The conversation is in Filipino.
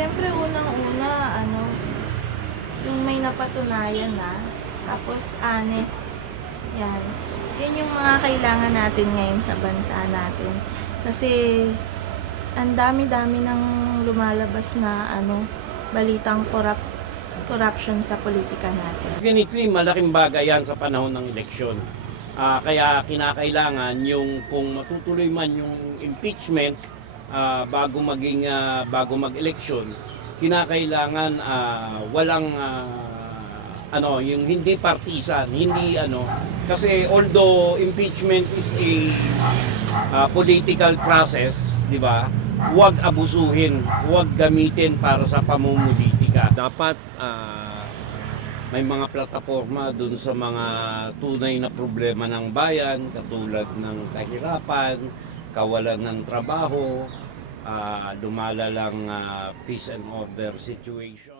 Siyempre unang-una yung may napatunayan na, tapos honest. Yan. Yan yung mga kailangan natin ngayon sa bansa natin. Kasi ang dami-dami ng lumalabas na balitang corruption sa politika natin. Definitely, malaking bagay yan sa panahon ng eleksyon. Kaya kinakailangan yung kung matutuloy man yung impeachment bago mag-eleksyon, kinakailangan walang yung hindi partisan, hindi kasi although impeachment is a political process, di ba? Huwag abusuhin, huwag gamitin para sa pamumulitika. Dapat may mga plataforma dun sa mga tunay na problema ng bayan, katulad ng kahirapan, kawalan ng trabaho, lumalalang peace and order situation.